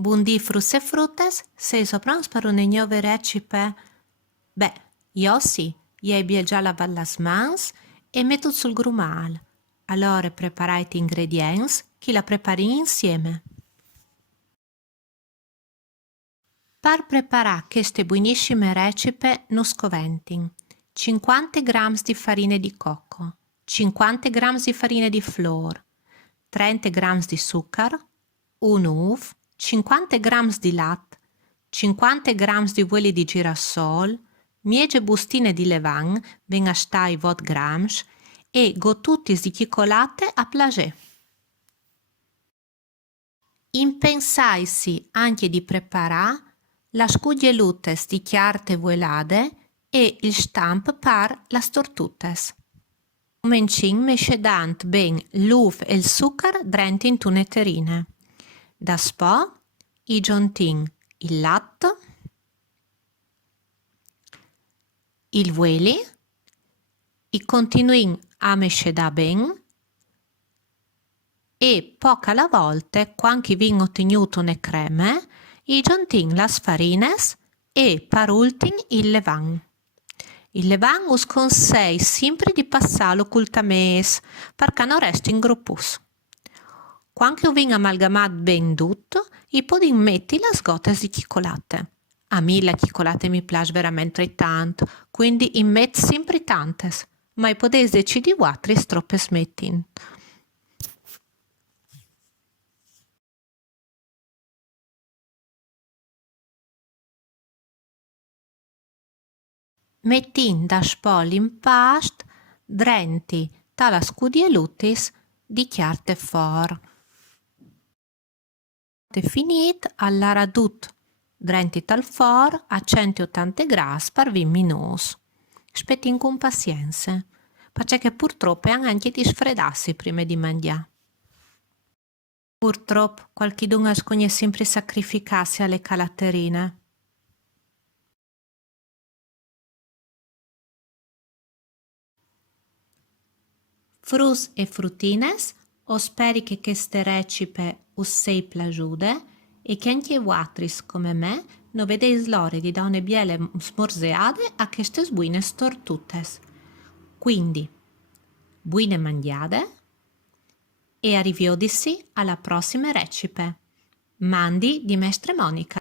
Buondì frus e fruttes, sei soprans per una nuova recipe? Beh, io sì, io già lavato le mans e metto sul grumal. Allora preparate gli ingredienti che la prepari insieme. Per preparare queste buonissime recipe non scoventin 50 g di farina di cocco, 50 g di farina di flor, 30 g di zucchero, un uovo, 50 g di latte, 50 g di uoli di girasol, miege bustine di levain, ben astai 20 g e gottutis di cioccolate a plager. Impensaisi anche di preparare la scuglielutes di chiarte vuelade e il stamp per las tortutes. Comencin mescedant ben l'uv e il zucchero drent in tune terine. Daspo i giuntin il latte, il vueli, i continuin a mescedà ben e poca alla volta, quando vin ottenuto ne creme, i giuntin las farines e per ultim il levain. Il levain us consei sempre di passarlo cultames perché non resti in gruppus. Quando vin amalgamat ben tutto, i podin metti las gotes di cioccolate. A me la cioccolate mi piace veramente tanto, quindi in met sempre tantes, ma i potete decidere quattro troppe smettin. Mettin da spo l'impast drenti tala scudielutis di chiarte for. Finit all'ara dut drenti tal for a 180 gradi per 20 minuti. Aspettin con pazienza, perché purtroppo hanno anche di sfredarsi prima di mangiare. Purtroppo qualcuno scoglie sempre sacrificarsi alle calatterine. Frus e fruttines, o speri che queste recipe us sei piaciute e che anche voi, come me, non vedete l'ora di dare una biele smorzeade a queste buone tortutes. Quindi, buone mangiate e arrivederci alla prossima recipe. Mandi di Mestre Monica.